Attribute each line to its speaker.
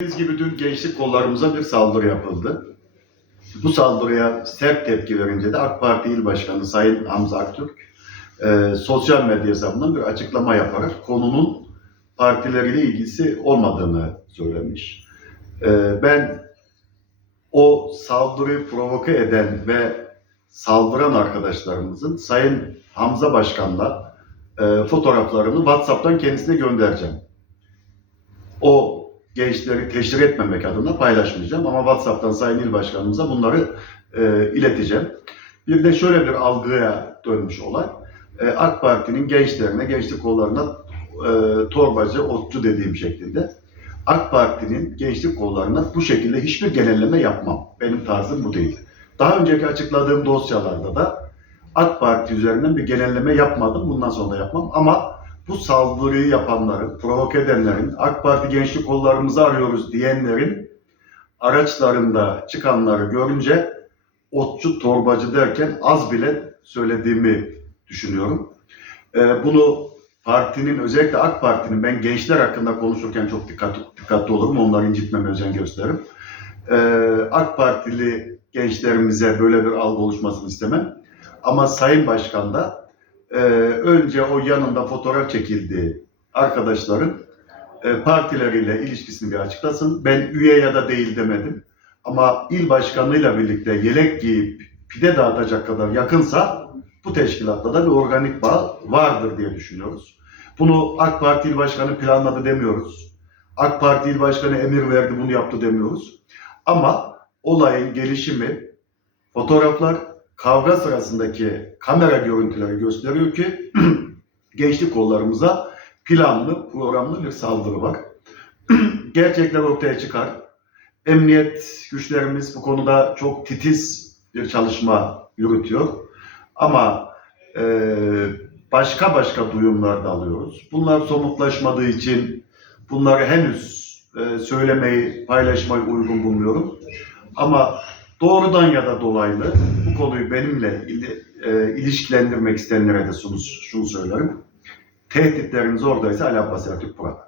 Speaker 1: Biz gibi dün gençlik kollarımıza bir saldırı yapıldı. Bu saldırıya sert tepki verince de AK Parti İl Başkanı Sayın Hamza Aktürk e, sosyal medya hesabından bir açıklama yaparak konunun partileriyle ilgisi olmadığını söylemiş. E, ben o saldırıyı provoke eden ve saldıran arkadaşlarımızın Sayın Hamza Başkan'la e, fotoğraflarını WhatsApp'tan kendisine göndereceğim. O gençleri teşhir etmemek adına paylaşmayacağım ama WhatsApp'tan Sayın İl Başkanımıza bunları e, ileteceğim. Bir de şöyle bir algıya dönmüş olay. E, AK Parti'nin gençlerine, gençlik kollarına e, torbacı, otçu dediğim şeklinde. AK Parti'nin gençlik kollarına bu şekilde hiçbir genelleme yapmam. Benim tarzım bu değil. Daha önceki açıkladığım dosyalarda da AK Parti üzerinden bir genelleme yapmadım. Bundan sonra da yapmam. Ama bu saldırıyı yapanların, provoke edenlerin, AK Parti gençlik kollarımızı arıyoruz diyenlerin araçlarında çıkanları görünce otçu torbacı derken az bile söylediğimi düşünüyorum. Ee, bunu partinin özellikle AK Parti'nin ben gençler hakkında konuşurken çok dikkat, dikkatli olurum. Onları incitmeme özen gösteririm. Ee, AK Partili gençlerimize böyle bir algı oluşmasını istemem. Ama Sayın Başkan da e, önce o yanında fotoğraf çekildiği arkadaşların e, partileriyle ilişkisini bir açıklasın. Ben üye ya da değil demedim. Ama il başkanıyla birlikte yelek giyip pide dağıtacak kadar yakınsa bu teşkilatta da bir organik bağ vardır diye düşünüyoruz. Bunu AK Parti il başkanı planladı demiyoruz. AK Parti il başkanı emir verdi bunu yaptı demiyoruz. Ama olayın gelişimi, fotoğraflar, kavga sırasındaki kamera görüntüleri gösteriyor ki gençlik kollarımıza planlı, programlı bir saldırı var. Gerçekler ortaya çıkar. Emniyet güçlerimiz bu konuda çok titiz bir çalışma yürütüyor. Ama e, başka başka duyumlar da alıyoruz. Bunlar somutlaşmadığı için bunları henüz e, söylemeyi, paylaşmayı uygun bulmuyorum. Ama doğrudan ya da dolaylı bu konuyu benimle ili- e, ilişkilendirmek isteyenlere de şunu, şunu söylerim. Tehditleriniz oradaysa Ali Abbas Ertürk burada.